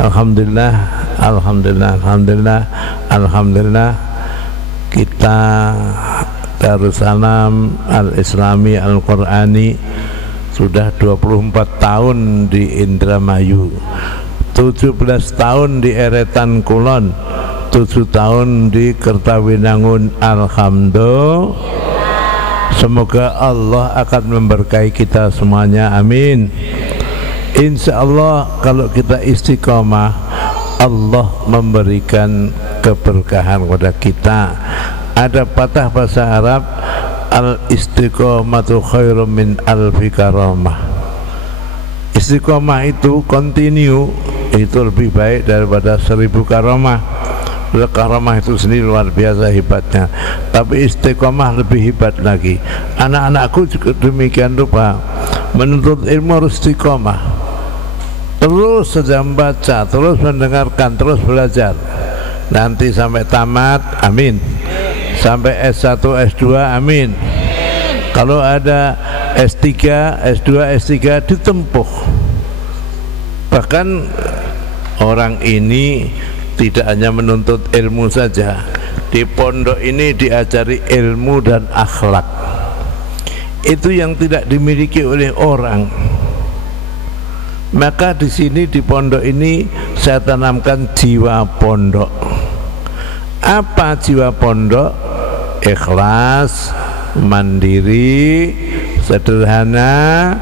Alhamdulillah, alhamdulillah, alhamdulillah, alhamdulillah. Kita Darussalam Al-Islami Al-Qur'ani sudah 24 tahun di Indramayu, 17 tahun di Eretan Kulon, 7 tahun di Kertawinangun. Alhamdulillah. Semoga Allah akan memberkahi kita semuanya, amin. Insya Allah kalau kita istiqomah, Allah memberikan keberkahan kepada kita. Ada patah bahasa Arab, al-istiqomatu khairum min alfi karamah. Istiqomah itu continue, itu lebih baik daripada 1000 karamah. Karamah itu sendiri luar biasa hebatnya, tapi istiqomah lebih hebat lagi. Anak-anakku juga demikian rupa, menuntut ilmu harus istiqomah, terus saja membaca, terus mendengarkan, terus belajar, nanti sampai tamat, amin. Sampai S1, S2, amin. Kalau ada S3, S2, S3 ditempuh. Bahkan orang ini tidak hanya menuntut ilmu saja, di pondok ini diajari ilmu dan akhlak. Itu yang tidak dimiliki oleh orang. Maka di sini di pondok ini saya tanamkan jiwa pondok. Apa jiwa pondok? Ikhlas, mandiri, sederhana,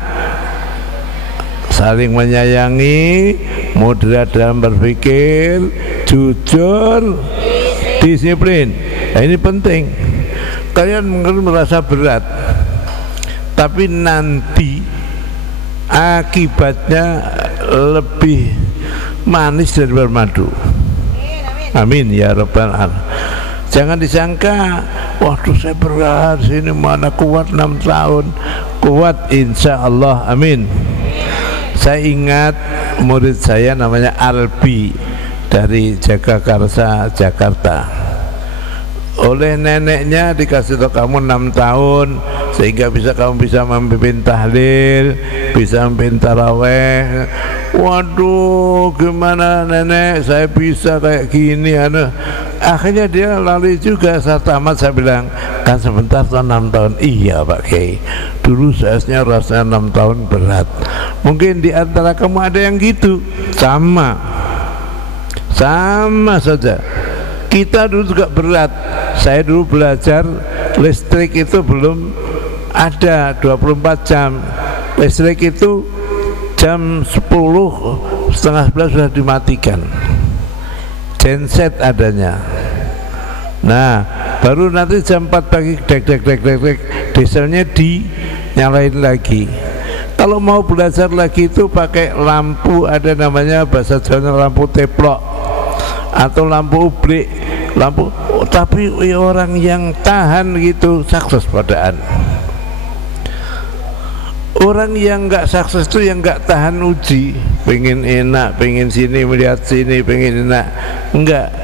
saling menyayangi, moderat dalam berpikir, jujur, disiplin. Nah, ini penting. Kalian mungkin merasa berat, tapi nanti akibatnya lebih manis dari bermadu. Amin ya rabbal alamin. Jangan disangka, waduh saya berat sini mana kuat 6 tahun. Kuat insya Allah, amin. Saya ingat murid saya namanya Albi dari Jagakarsa, Jakarta. Oleh neneknya dikasih tahu kamu 6 tahun sehingga kamu bisa memimpin tahlil, bisa memimpin taraweh. Waduh, gimana nenek, saya bisa kayak gini, akhirnya dia lari juga. Saat tamat saya bilang, kan sebentar 6 tahun. Iya Pak Kiai, dulu saya rasanya 6 tahun berat. Mungkin di antara kamu ada yang gitu, sama saja. Kita dulu juga berat. Saya dulu belajar listrik itu belum ada 24 jam. Listrik itu jam 10, setengah 11 sudah dimatikan. Genset adanya. Nah, baru nanti jam 4 pagi dek dieselnya dinyalain lagi. Kalau mau belajar lagi itu pakai lampu, ada namanya bahasa Jawa lampu teplok atau lampu ublik, lampu. Tapi orang yang tahan gitu sukses padaan. Orang yang nggak sukses itu yang nggak tahan uji, pengen enak, pengen sini melihat sini, pengen enak, enggak.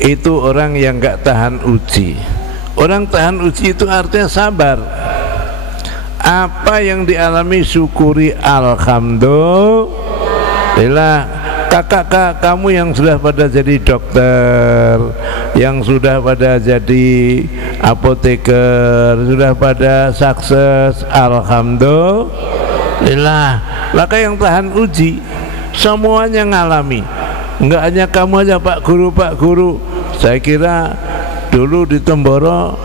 Itu orang yang nggak tahan uji. Orang tahan uji itu artinya sabar. Apa yang dialami syukuri, alhamdulillah. Kakak kamu yang sudah pada jadi dokter, yang sudah pada jadi apoteker, sudah pada sukses, alhamdulillah. Maka yang tahan uji semuanya ngalami. Enggak hanya kamu aja Pak Guru. Saya kira dulu di Temboro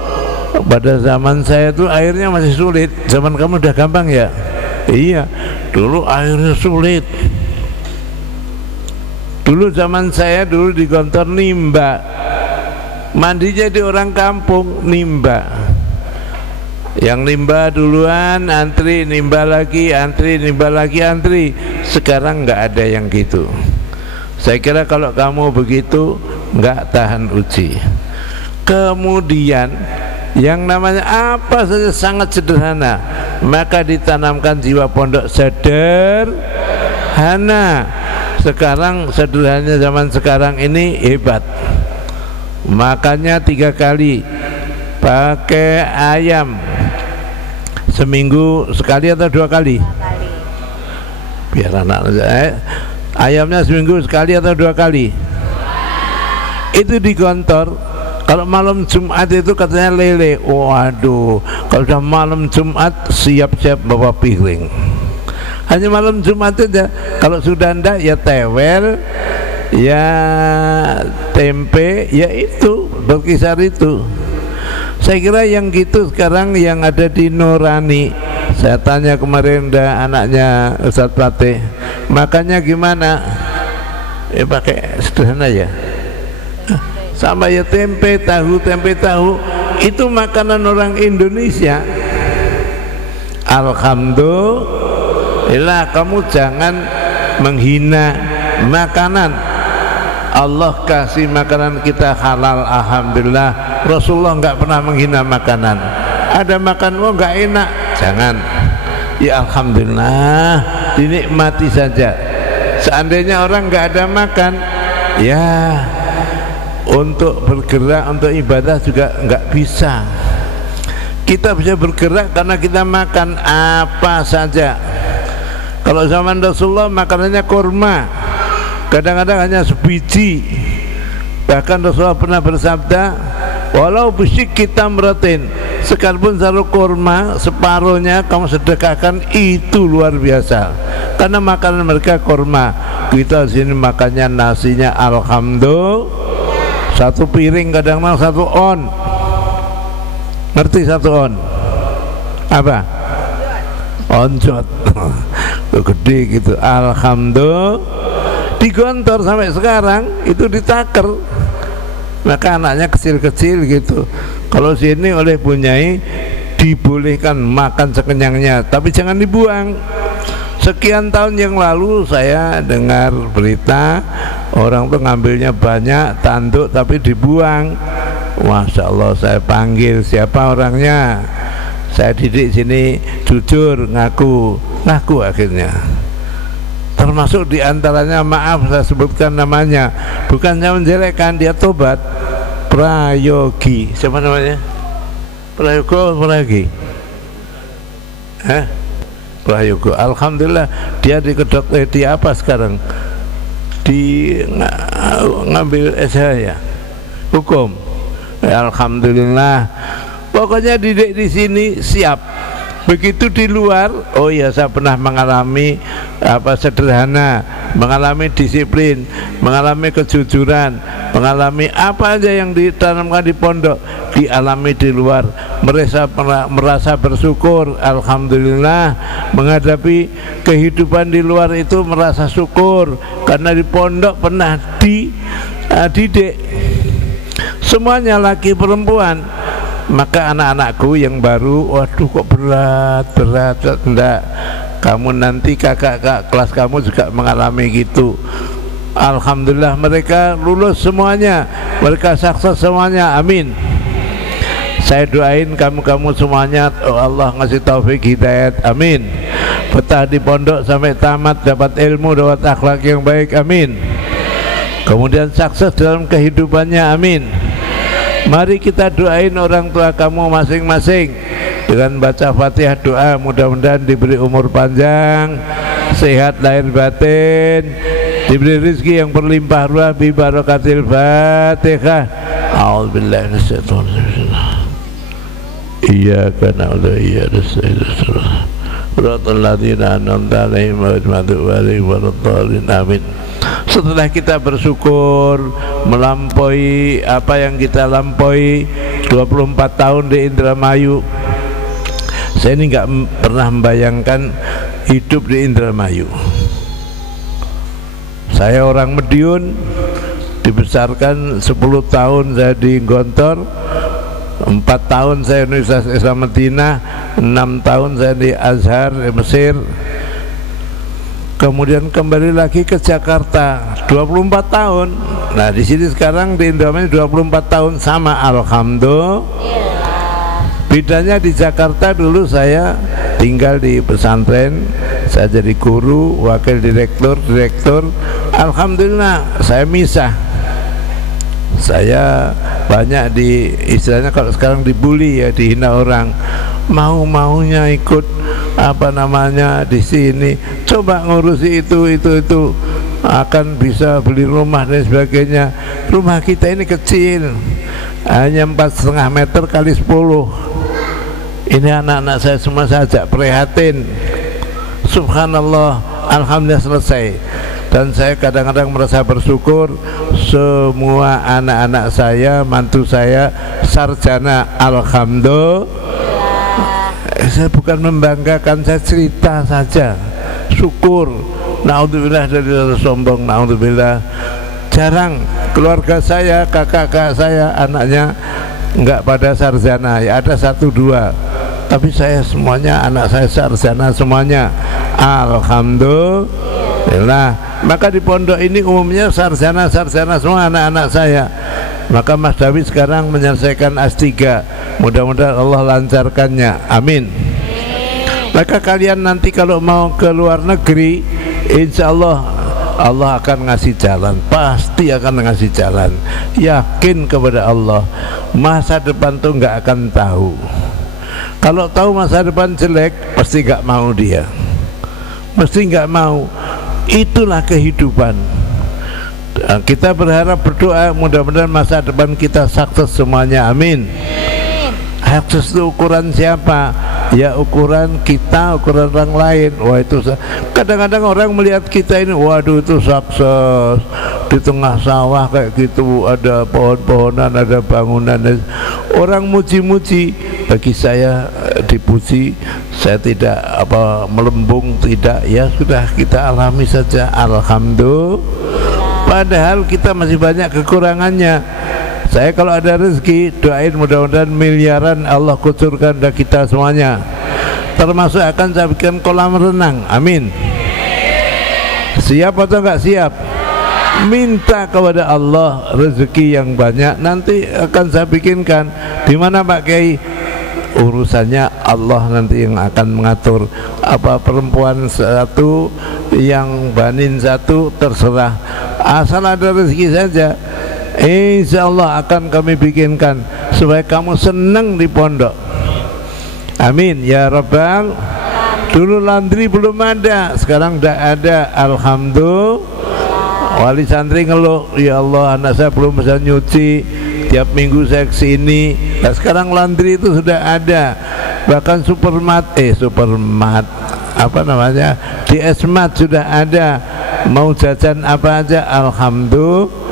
pada zaman saya itu airnya masih sulit. Zaman kamu udah gampang ya? Iya, dulu airnya sulit. Dulu zaman saya dulu di Gontor nimba, mandinya di orang kampung nimba. Yang nimba duluan antri, nimba lagi antri, nimba lagi antri. Sekarang nggak ada yang gitu. Saya kira kalau kamu begitu nggak tahan uji. Kemudian yang namanya apa saja sangat sederhana, maka ditanamkan jiwa pondok sederhana. Sekarang sederhananya zaman sekarang ini hebat. Makannya 3 kali, pakai ayam. Seminggu sekali atau 2 kali? 2 kali. Biar anak Ayamnya seminggu sekali atau 2 kali? Itu di Gontor. Kalau malam Jumat itu katanya lele. Waduh, kalau sudah malam Jumat siap-siap bawa piring. Hanya malam Jumat aja. Kalau sudah ndak ya tewel, ya tempe, ya itu berkisar itu. Saya kira yang gitu sekarang yang ada di Nurani. Saya tanya kemarin anaknya Ustadz Patih, makannya gimana? Pakai sederhana ya. Sama ya tempe tahu itu makanan orang Indonesia. Alhamdulillah, kamu jangan menghina makanan. Allah kasih makanan kita halal, alhamdulillah. Rasulullah nggak pernah menghina makanan. Ada makan nggak enak, jangan. Ya alhamdulillah, dinikmati saja. Seandainya orang nggak ada makan, ya untuk bergerak, untuk ibadah juga nggak bisa. Kita bisa bergerak karena kita makan apa saja. Kalau zaman Rasulullah makanannya kurma, kadang-kadang hanya sebiji. Bahkan Rasulullah pernah bersabda, walau bisik kita meratin, sekalipun satu kurma separuhnya kamu sedekahkan, itu luar biasa. Karena makanan mereka kurma, kita sini makannya nasinya alhamdulillah. Satu piring kadang-kadang 1 on. Ngerti 1 on? Apa? Onjot. Gede gitu. Alhamdulillah. Di Gontor sampai sekarang itu ditaker. Maka anaknya kecil-kecil gitu. Kalau sini oleh Bunyai dibolehkan makan sekenyangnya, tapi jangan dibuang. Sekian tahun yang lalu saya dengar berita orang tuh ngambilnya banyak tanduk tapi dibuang. Masya Allah, saya panggil siapa orangnya, saya didik sini, jujur ngaku akhirnya. Termasuk diantaranya, maaf saya sebutkan namanya, bukannya menjelekkan, dia tobat. Prayogi, siapa namanya? Prayogi? Prayogo. Alhamdulillah dia di kedok di apa sekarang? Di ngambil SH ya, hukum. Alhamdulillah. Pokoknya didik di sini siap. Begitu di luar, oh ya saya pernah mengalami sederhana, mengalami disiplin, mengalami kejujuran, mengalami apa aja yang ditanamkan di pondok, dialami di luar. Merasa bersyukur, alhamdulillah. Menghadapi kehidupan di luar itu merasa syukur karena di pondok pernah didik semuanya, laki perempuan. Maka anak-anakku yang baru, waduh kok berat, enggak, kamu nanti kakak kelas kamu juga mengalami gitu. Alhamdulillah mereka lulus semuanya, mereka sukses semuanya, amin. Saya doain kamu semuanya, oh Allah ngasih taufik hidayat, amin. Betah di pondok sampai tamat, dapat ilmu, dapat akhlak yang baik, amin. Kemudian sukses dalam kehidupannya, amin. Mari kita doain orang tua kamu masing-masing dengan baca Fatihah doa, mudah-mudahan diberi umur panjang, sehat lahir batin, diberi rezeki yang berlimpah ruah bi barakatil Fatihah. A'udzubillahi minasyaitonir rajim. Iyyaka na'budu wa iyyaka nasta'in. Shiratal ladzina an'amta 'alaihim ghairil maghdubi 'alaihim waladdallin. Amin. Setelah kita bersyukur melampaui apa yang kita lampaui 24 tahun di Indramayu, saya ini nggak pernah membayangkan hidup di Indramayu. Saya orang Madiun, dibesarkan 10 tahun saya di Gontor, 4 tahun saya di Universitas Islam Madinah, 6 tahun saya di Azhar di Mesir. Kemudian kembali lagi ke Jakarta 24 tahun. Nah di sini sekarang di Indramayu 24 tahun sama, alhamdulillah. Bedanya di Jakarta dulu saya tinggal di pesantren, saya jadi guru, wakil direktur. Alhamdulillah saya misah. Saya banyak di istilahnya kalau sekarang dibully ya, dihina orang. Mau-maunya ikut di sini, coba ngurusi itu. akan bisa beli rumah dan sebagainya. Rumah kita ini kecil, hanya 4,5 meter kali 10. Ini anak-anak saya semua saya ajak prihatin. Subhanallah, alhamdulillah selesai. Dan saya kadang-kadang merasa bersyukur semua anak-anak saya, mantu saya sarjana, alhamdulillah. Saya bukan membanggakan, saya cerita saja, syukur. Naudzubillah dari sombong, naudzubillah. Jarang keluarga saya, kakak-kakak saya anaknya enggak pada sarjana, ya ada 1-2, tapi saya semuanya, anak saya sarjana semuanya, alhamdulillah. Maka di pondok ini umumnya sarjana-sarjana semua anak-anak saya. Maka Mas David sekarang menyelesaikan S3, mudah-mudahan Allah lancarkannya, amin. Maka kalian nanti kalau mau ke luar negeri, insya Allah Allah akan ngasih jalan, pasti akan ngasih jalan. Yakin kepada Allah, masa depan tuh nggak akan tahu. Kalau tahu masa depan jelek, pasti nggak mau dia, mesti nggak mau. Itulah kehidupan. Kita berharap, berdoa, mudah-mudahan masa depan kita sukses semuanya, amin. Sukses itu ukuran siapa? Ya ukuran kita, ukuran orang lain. Wah itu kadang-kadang orang melihat kita ini, waduh itu sukses, di tengah sawah kayak gitu, ada pohon-pohonan, ada bangunan. Orang muji-muji. Bagi saya dipuji, saya tidak melembung, tidak, ya sudah kita alami saja, alhamdulillah. Padahal kita masih banyak kekurangannya. Saya kalau ada rezeki, doain mudah-mudahan miliaran Allah kucurkan dari kita semuanya. Termasuk akan saya bikin kolam renang, amin. Siap atau enggak siap? Minta kepada Allah rezeki yang banyak, nanti akan saya bikinkan. Di mana Pak Kiai? Urusannya Allah nanti yang akan mengatur. Apa perempuan satu, yang banin satu, terserah, asal ada rezeki saja. Insya Allah akan kami bikinkan supaya kamu senang di pondok, amin ya Rabbal. Dulu laundry belum ada, sekarang udah ada, alhamdulillah. Wali santri ngeluh, ya Allah anak saya belum bisa nyuci, tiap minggu saya kesini. Nah sekarang laundry itu sudah ada, bahkan supermat apa namanya, DS-mat sudah ada. Mau jajan apa aja, alhamdulillah.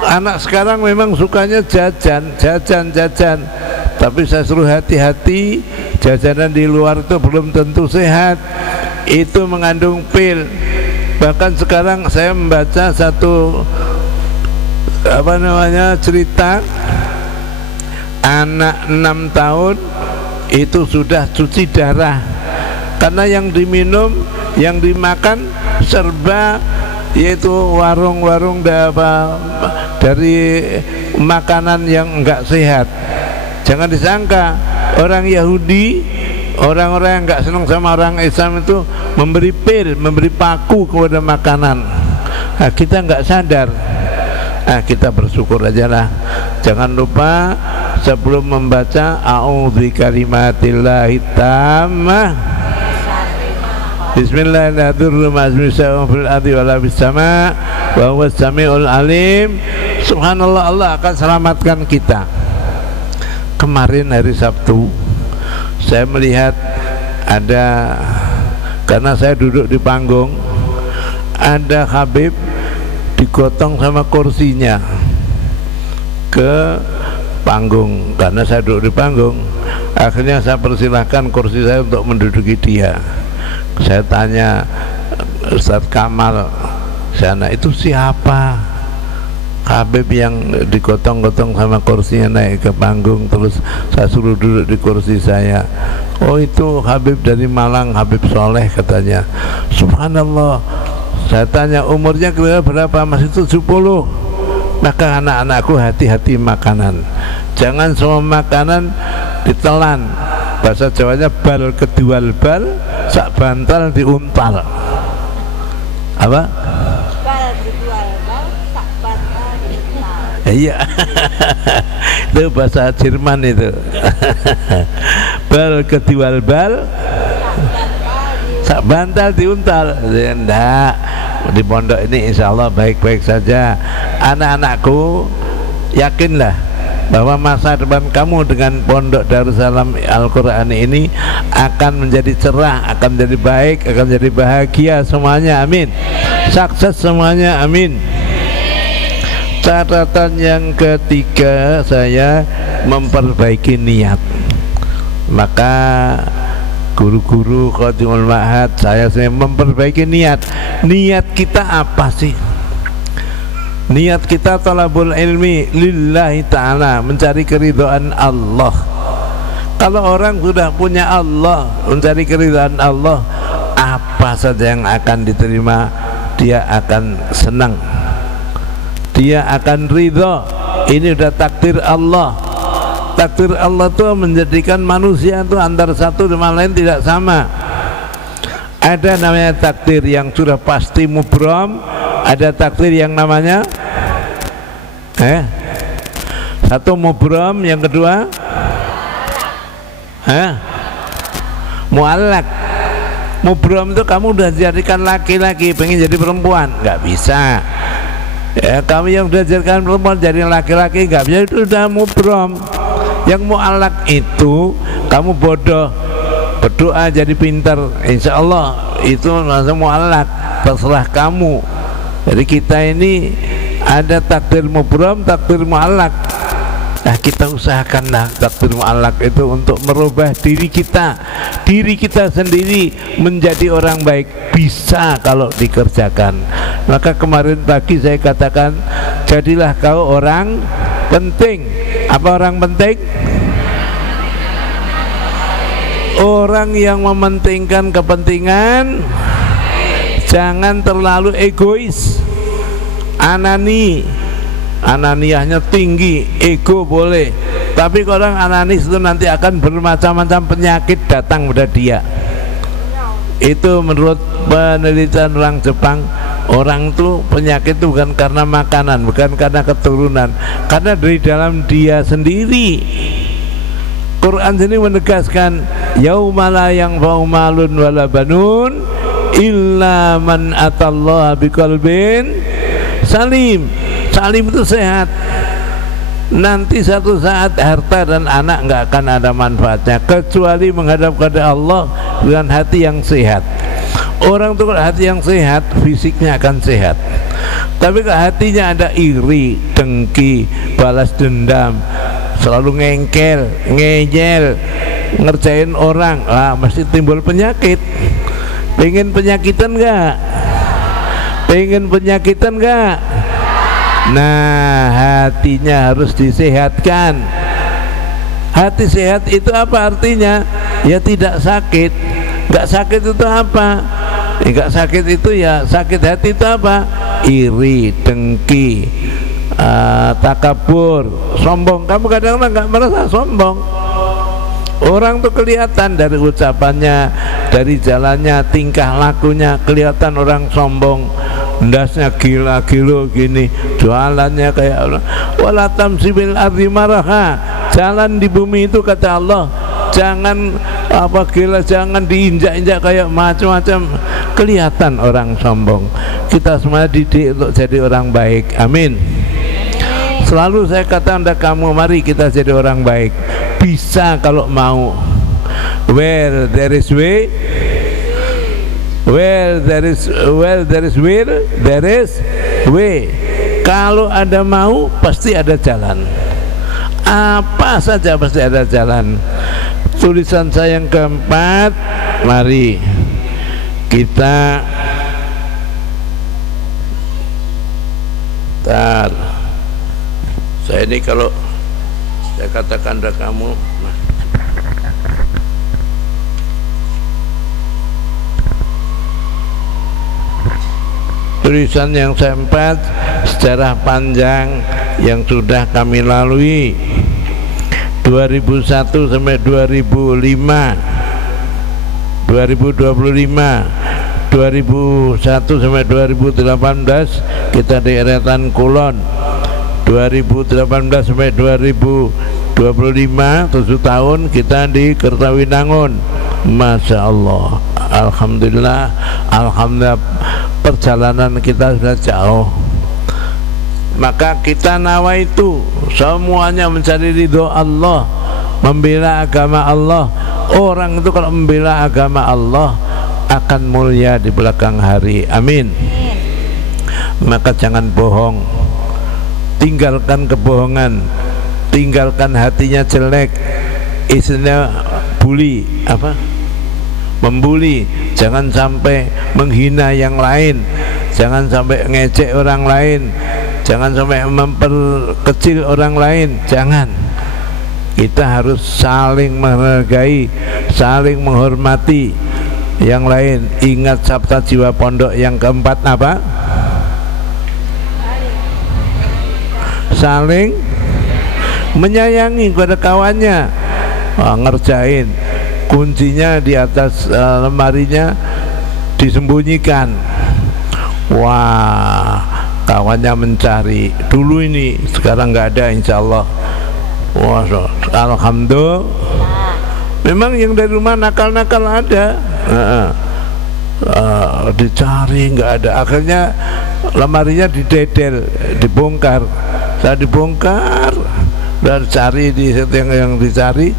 Anak sekarang memang sukanya jajan. Tapi saya suruh hati-hati, jajanan di luar itu belum tentu sehat, itu mengandung pil. Bahkan sekarang saya membaca satu cerita, anak 6 tahun itu sudah cuci darah karena yang diminum, yang dimakan serba yaitu warung-warung dari makanan yang enggak sehat. Jangan disangka orang Yahudi, orang-orang yang enggak senang sama orang Islam itu memberi pil, memberi paku kepada makanan. Nah, kita enggak sadar. Nah, kita bersyukur aja lah. Jangan lupa sebelum membaca a'udzu bikalimatillahi tammah, bismillahirrahmanirrahim, wa huwas samiul alim. Subhanallah, Allah akan selamatkan kita. Kemarin hari Sabtu saya melihat ada, karena saya duduk di panggung, ada Habib digotong sama kursinya ke panggung. Karena saya duduk di panggung, akhirnya saya persilahkan kursi saya untuk menduduki dia. Saya tanya Ustadz Kamal, sana itu siapa? Habib yang digotong-gotong sama kursinya naik ke panggung, terus saya suruh duduk di kursi saya. Oh itu Habib dari Malang, Habib Soleh katanya. Subhanallah. Saya tanya umurnya kira berapa, masih 70. Maka anak-anakku hati-hati makanan, jangan semua makanan ditelan. Bahasa Jawanya bal kedual bal, sak bantal diuntal. Apa? Bal kedual bal, sak bantal diuntal. Iya. Itu bahasa Jerman itu. Bal kedual bal, sak bantal diuntal. Enggak. di pondok ini insya Allah baik-baik saja. Anak-anakku, yakinlah bahwa masa depan kamu dengan pondok Darussalam Al-Quran ini akan menjadi cerah, akan menjadi baik, akan menjadi bahagia semuanya, amin. Sukses semuanya, amin. Catatan yang ketiga, saya memperbaiki niat. Maka guru-guru Khotimul Ma'had, saya memperbaiki niat. Niat kita apa sih? Niat kita talabul ilmi lillahi ta'ala, mencari keridhaan Allah. Kalau orang sudah punya Allah, mencari keridhaan Allah, apa saja yang akan diterima, dia akan senang, dia akan ridho. Ini sudah takdir Allah. Takdir Allah itu menjadikan manusia itu antara satu dengan lain tidak sama. Ada namanya takdir yang sudah pasti mubram, ada takdir yang namanya satu mubram, yang kedua mu'allak. Mubram itu kamu udah jadikan laki-laki pengen jadi perempuan, nggak bisa. Ya, kamu yang udah jadikan perempuan jadi laki-laki nggak bisa, itu udah mubram. Yang mu'allak itu kamu bodoh berdoa jadi pintar, insya Allah itu langsung mu'allak, terserah kamu. Jadi kita ini ada takdir mubram, takdir mu'allak. Nah, kita usahakanlah takdir mu'allak itu untuk merubah diri kita sendiri menjadi orang baik. Bisa kalau dikerjakan. Maka kemarin pagi saya katakan, jadilah kau orang penting. Apa orang penting? Orang yang mementingkan kepentingan, jangan terlalu egois, ananiahnya tinggi, ego boleh, tapi kalau orang ananis itu nanti akan bermacam-macam penyakit datang pada dia. Itu menurut penelitian orang Jepang, orang itu penyakit itu bukan karena makanan, bukan karena keturunan, karena dari dalam dia sendiri. Quran sini menegaskan, yauma la yanfa'u malun wala banun illa man atallaha biqalbin salim. Salim itu sehat. Nanti satu saat harta dan anak nggak akan ada manfaatnya kecuali menghadap kepada Allah dengan hati yang sehat. Orang tuh kalau hati yang sehat, fisiknya akan sehat. Tapi kalau hatinya ada iri, dengki, balas dendam, selalu ngengkel, ngeyel, ngerjain orang, mesti timbul penyakit. Pengen penyakitan nggak? Pengen penyakitan nggak? Nah, hatinya harus disehatkan. Hati sehat itu apa artinya? Ya tidak sakit. Nggak sakit itu apa? Nggak sakit itu ya, sakit hati itu apa? Iri, dengki, takabur, sombong. Kamu kadang-kadang nggak merasa sombong. Orang tuh kelihatan dari ucapannya, dari jalannya, tingkah lakunya, kelihatan orang sombong. Ndasnya gila-gila gini, jualannya kayak orang. Wala tamsibil ardi maraha, jalan di bumi itu kata Allah jangan gila, jangan diinjak-injak kayak macam-macam. Kelihatan orang sombong. Kita semua didik untuk jadi orang baik, amin. Selalu saya katakan kepada kamu, mari kita jadi orang baik. Bisa kalau mau. Where there is way, there is will, there is way. Kalau ada mau, pasti ada jalan. Apa saja pasti ada jalan. Tulisan saya yang keempat, mari kita saya ini kalau saya katakan kepada kamu, tulisan yang keempat, sejarah panjang yang sudah kami lalui 2001 sampai 2005, 2025, 2001 sampai 2018 kita di Eretan Kulon, 2018 sampai 2025 7 tahun kita di Kertawinangun. Masya Allah, alhamdulillah, alhamdulillah perjalanan kita sudah jauh. Maka kita nawaitu semuanya mencari ridho Allah, membela agama Allah. Orang itu kalau membela agama Allah akan mulia di belakang hari. Amin. Maka jangan bohong, tinggalkan kebohongan, tinggalkan hatinya jelek, istilahnya bully, apa? Membuli. Jangan sampai menghina yang lain, jangan sampai ngejek orang lain, jangan sampai memperkecil orang lain. Jangan. Kita harus saling menghargai, saling menghormati yang lain. Ingat sabda jiwa pondok yang keempat apa? Saling menyayangi kepada kawannya. Ngerjain, kuncinya di atas lemarinya disembunyikan. Wah, kawannya mencari dulu ini, sekarang nggak ada, insya Allah. Wah, alhamdulillah. Memang yang dari rumah nakal-nakal ada, dicari nggak ada. Akhirnya lemarinya didedel, dibongkar. Saya dibongkar dan cari di yang dicari,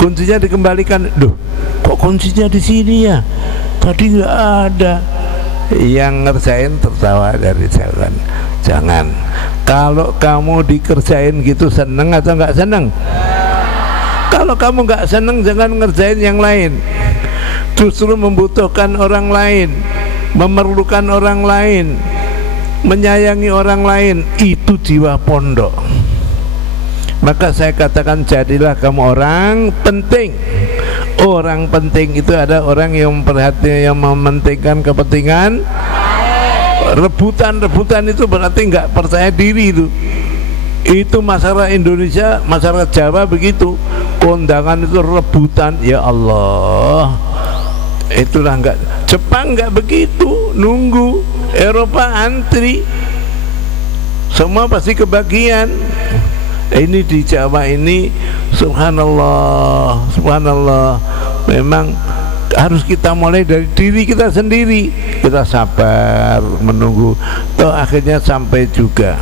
kuncinya dikembalikan. Duh, kok kuncinya di sini ya? Tadi nggak ada. Yang ngerjain tertawa dari jalan. Jangan. Kalau kamu dikerjain gitu, seneng atau nggak seneng? Kalau kamu nggak seneng, jangan ngerjain yang lain. Justru membutuhkan orang lain, memerlukan orang lain, menyayangi orang lain, itu jiwa pondok. Maka saya katakan, jadilah kamu orang penting. Orang penting itu ada orang yang memperhatikan, yang mementingkan kepentingan. Rebutan itu berarti nggak percaya diri itu. Itu masyarakat Indonesia, masyarakat Jawa begitu. Kondangan itu rebutan, ya Allah. Itulah enggak. Jepang enggak begitu, nunggu. Eropa antri. Semua pasti kebagian. Ini di Jawa ini, subhanallah, subhanallah. Memang harus kita mulai dari diri kita sendiri. Kita sabar menunggu, toh akhirnya sampai juga.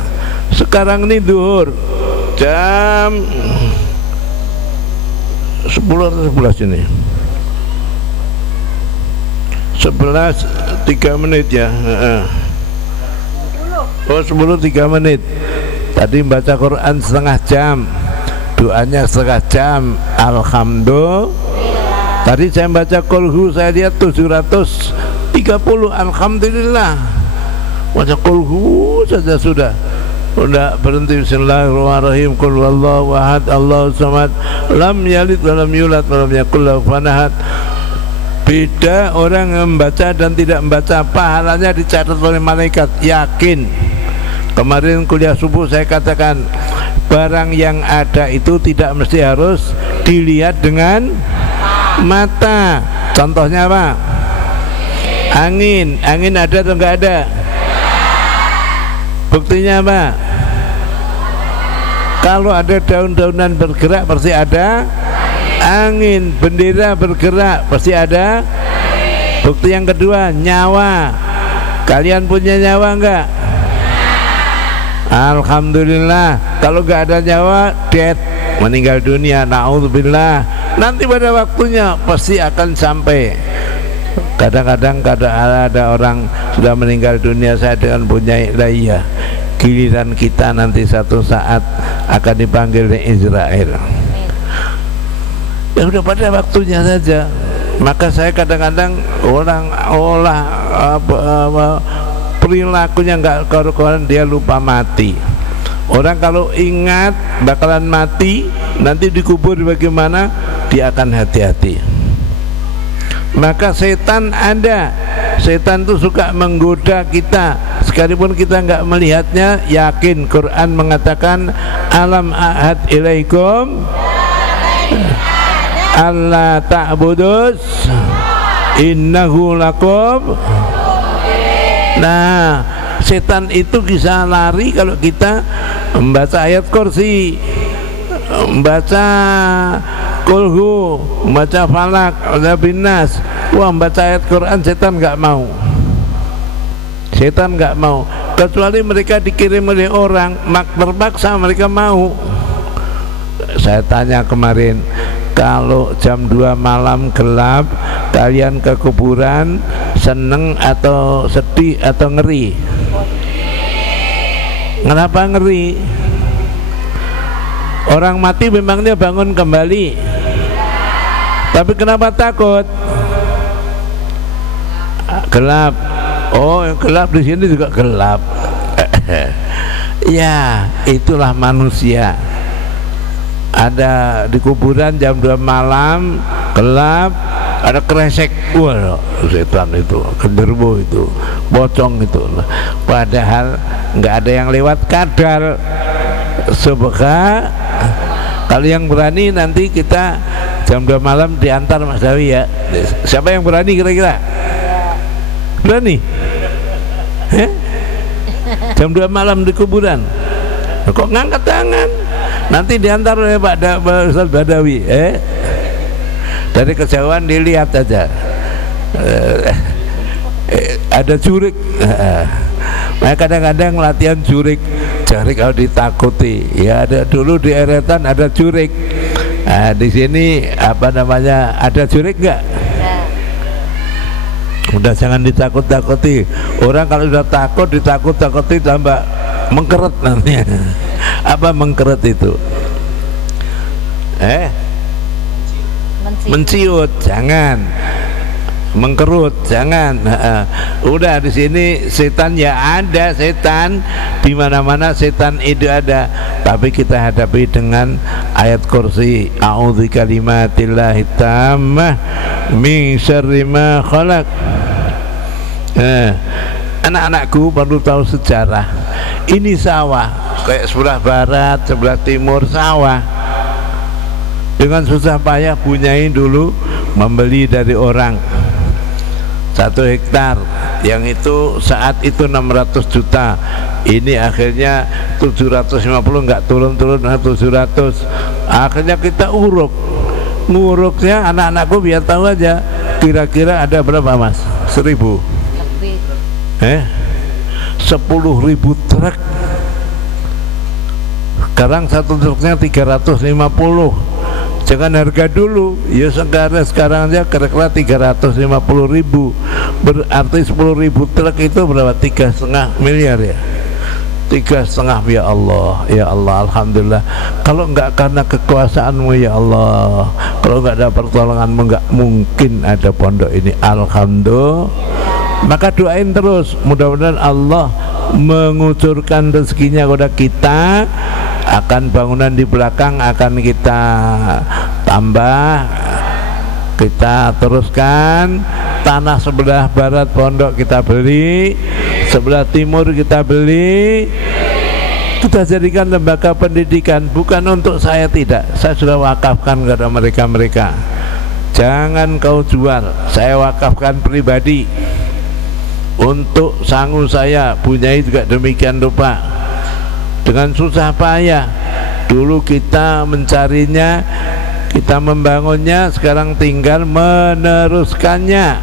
Sekarang ini duhur jam 10 atau 11 ini, 11:03 ya. Oh, 10:03. Tadi membaca Quran setengah jam, doanya setengah jam. Alhamdulillah. Tadi saya baca Qulhu, saya lihat 730. Alhamdulillah. Baca Qulhu saja sudah. Udah berhenti. Bismillahirrahmanirrahim. Qul huwallahu ahad, Allahus samad, lam yalid wa lam yulad wa lam yakul lahu kufuwan ahad. Beda orang yang membaca dan tidak membaca, pahalanya dicatat oleh malaikat. Yakin. Kemarin kuliah subuh saya katakan, barang yang ada itu tidak mesti harus dilihat dengan mata. Contohnya apa? Angin. Angin ada atau enggak ada? Buktinya apa? Kalau ada daun-daunan bergerak pasti ada angin. Bendera bergerak pasti ada. Bukti yang kedua, nyawa. Kalian punya nyawa enggak? Alhamdulillah. Kalau enggak ada nyawa, dead, meninggal dunia, naudzubillah. Nanti pada waktunya pasti akan sampai. Kadang-kadang ada orang sudah meninggal dunia, saya dengan punya iya, giliran kita nanti satu saat akan dipanggil oleh Israel. Ya udah pada waktunya saja. Maka saya kadang-kadang orang olah perilakunya nggak karu-karuan, dia lupa mati. Orang kalau ingat bakalan mati, nanti dikubur bagaimana, dia akan hati-hati. Maka setan ada. Setan itu suka menggoda kita, sekalipun kita nggak melihatnya. Yakin Quran mengatakan, alam ahad ilaikum alla ta'budus innahu lakum. Nah, setan itu bisa lari kalau kita membaca ayat kursi, membaca Qulhu, membaca Falak, membaca Binas. Wah, membaca ayat Quran setan nggak mau. setan nggak mau, kecuali mereka dikirim oleh orang, terpaksa mereka mau. Saya tanya kemarin, kalau jam 2 malam gelap kalian ke kuburan, seneng atau sedih atau ngeri? Kenapa ngeri? Orang mati memangnya bangun kembali, tapi kenapa takut? Gelap. Oh, gelap di sini juga gelap. Ya, itulah manusia. Ada di kuburan jam 2 malam gelap, ada kresek, wah setan itu, genderuwo itu, pocong itu. Padahal nggak ada yang lewat kadal. Semoga kalau yang berani nanti kita jam 2 malam diantar Mas Dawi ya. Siapa yang berani kira-kira? Berani? Jam 2 malam di kuburan. Kok ngangkat tangan? Nanti diantar oleh Pak Ustaz Badawi. Dari kejauhan dilihat aja. Ada jurik. Nah, kadang-kadang latihan jurik. Jurik kalau ditakuti. Ya ada dulu di Eretan ada jurik. Nah, di sini apa namanya? Ada jurik nggak? Udah jangan ditakut-takuti. Orang kalau sudah takut ditakut-takuti tambah mengkeret nanti. Apa mengkeret itu? Menciut, jangan. Mengkerut, jangan. Udah di sini setan ya ada, setan di mana-mana setan itu ada. Tapi kita hadapi dengan ayat kursi. A'udzu kalimatillahi tammah min syarri ma khalaq. Anak-anakku perlu tahu sejarah. Ini sawah, kayak sebelah barat, sebelah timur sawah. Dengan susah payah punyain dulu, membeli dari orang 1 hektar, yang itu saat itu 600 juta. Ini akhirnya 750, nggak turun-turun 700. Akhirnya kita uruk. Nguruknya anak-anakku biar tahu aja, kira-kira ada berapa Mas? 1000? 10.000 truk. Sekarang satu truknya 350. Jangan harga dulu ya, sekarang aja kira-kira 350.000. Berarti 10.000 truk itu berapa? 3,5 miliar ya. 3,5. Ya Allah, ya Allah, alhamdulillah. Kalau enggak karena kekuasaanmu ya Allah, kalau enggak ada pertolonganmu, enggak mungkin ada pondok ini. Alhamdulillah. Maka doain terus, mudah-mudahan Allah mengucurkan rezekinya kepada kita. Akan bangunan di belakang akan kita tambah, kita teruskan. Tanah sebelah barat pondok kita beli, sebelah timur kita beli, kita jadikan lembaga pendidikan. Bukan untuk saya, tidak, saya sudah wakafkan kepada mereka-mereka. Jangan kau jual, saya wakafkan pribadi. Untuk sangu saya punyai juga demikian rupa. Dengan susah payah dulu kita mencarinya, kita membangunnya, sekarang tinggal meneruskannya.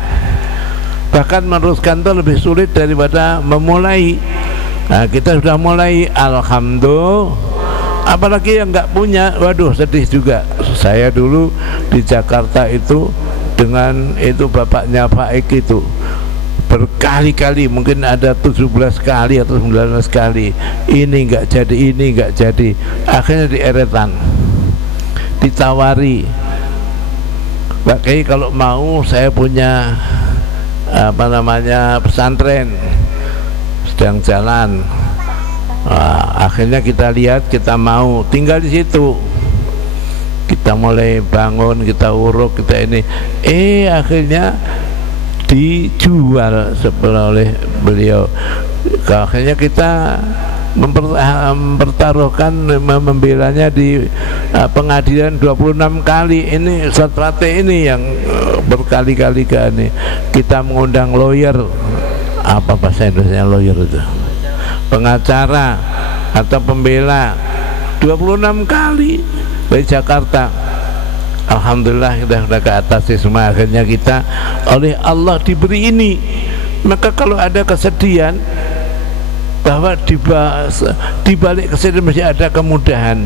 Bahkan meneruskan itu lebih sulit daripada memulai. Nah, kita sudah mulai, alhamdulillah. Apalagi yang nggak punya, waduh sedih juga. Saya dulu di Jakarta itu dengan itu bapaknya Pak Eki itu berkali-kali, mungkin ada 17 kali atau 19 kali, ini enggak jadi, ini enggak jadi. Akhirnya di Eretan ditawari, Pak Kiai kalau mau saya punya apa namanya pesantren sedang jalan. Akhirnya kita lihat, kita mau tinggal di situ, kita mulai bangun, kita uruk, kita ini, akhirnya dijual sebelah oleh beliau. Akhirnya kita mempertaruhkan, membelanya di pengadilan 26 kali. Ini Ustaz Fatih ini yang berkali-kali ini. Kita mengundang lawyer, apa bahasa Indonesia lawyer itu? Pengacara atau pembela 26 kali dari Jakarta. Alhamdulillah kita sudah ke atas semua. Akhirnya kita oleh Allah diberi ini. Maka kalau ada kesedihan, bahwa di balik kesedihan masih ada kemudahan.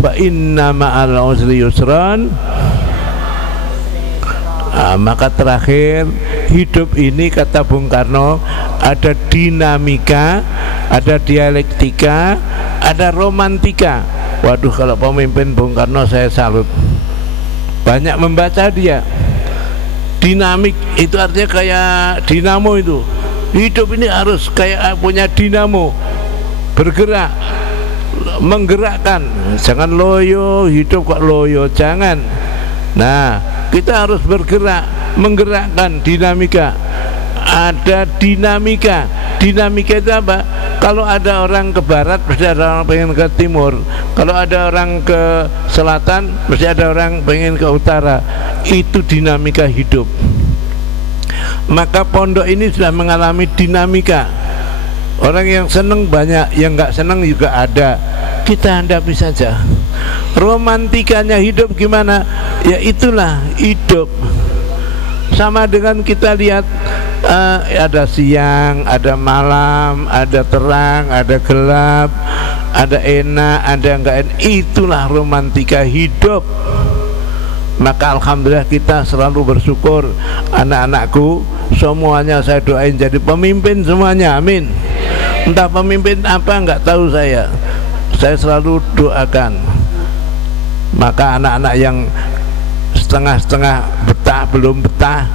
Wa inna ma'al usri yusran. Maka terakhir, hidup ini kata Bung Karno ada dinamika, ada dialektika, ada romantika. Waduh, kalau pemimpin Bung Karno saya salut. Banyak membaca dia. Dinamik itu artinya kayak dinamo itu. Hidup ini harus kayak punya dinamo, bergerak, menggerakkan. Jangan loyo, hidup kok loyo, jangan. Nah, kita harus bergerak, menggerakkan dinamika. Ada dinamika. Dinamika itu apa? Kalau ada orang ke barat, mesti ada orang pengen ke timur. Kalau ada orang ke selatan, mesti ada orang pengen ke utara. Itu dinamika hidup. Maka pondok ini sudah mengalami dinamika. Orang yang senang banyak, yang nggak senang juga ada. Kita hadapi saja. Romantikanya hidup gimana? Ya itulah hidup. Sama dengan kita lihat ada siang, ada malam, ada terang, ada gelap, ada enak, ada enggak enak. Itulah romantika hidup. Maka alhamdulillah kita selalu bersyukur. Anak-anakku semuanya saya doain jadi pemimpin semuanya, amin. Entah pemimpin apa enggak tahu saya selalu doakan. Maka anak-anak yang setengah-setengah betah, belum betah,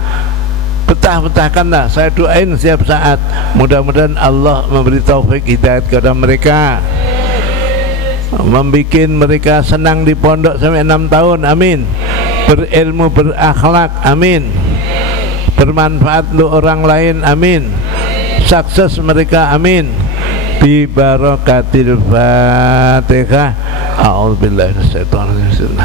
betah-betahkanlah. Saya doain setiap saat. Mudah-mudahan Allah memberi taufik hidayat kepada mereka, membikin mereka senang di pondok sampai 6 tahun, amin. Berilmu, berakhlak, amin. Bermanfaat untuk orang lain, amin. Sukses mereka, amin. Bi barakatil Fatihah. A'udzubillahi minasyaitonir rajim.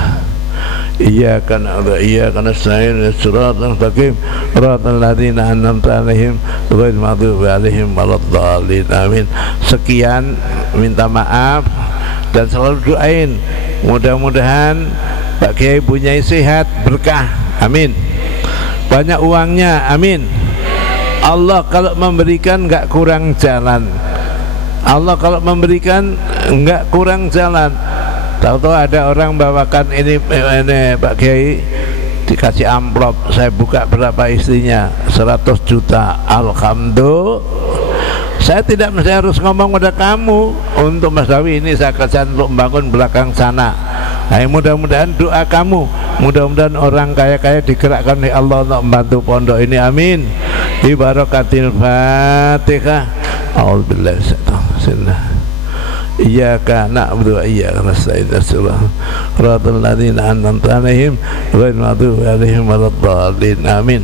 Iyyaka na'budu wa iyyaka nasta'in ihdinas mustaqim shiratal ladzina an'amta 'alaihim ghairil maghdubi 'alaihim waladdallin. Amin. Sekian, minta maaf dan selalu doain mudah-mudahan Pak Kiai punya sehat, berkah, amin. Banyak uangnya, amin. Allah kalau memberikan enggak kurang jalan. Allah kalau memberikan enggak kurang jalan. Tahu-tahu ada orang bawakan ini Pak Kiai, dikasih amplop, saya buka berapa istrinya, 100 juta. Alhamdulillah. Saya tidak mesti harus ngomong pada kamu. Untuk Mas Dawi ini saya kerjaan untuk membangun belakang sana. Nah, mudah-mudahan doa kamu, mudah-mudahan orang kaya-kaya digerakkan oleh Allah untuk membantu pondok ini, amin. Bi barakatil Fatihah. A'udzubillahi minasyaitonir rajim. Iyyaka na'budu wa iyyaka nasta'in ihdinas siratal ladzina an'amta 'alaihim ghairil maghdubi 'alaihim waladdallin. Amin.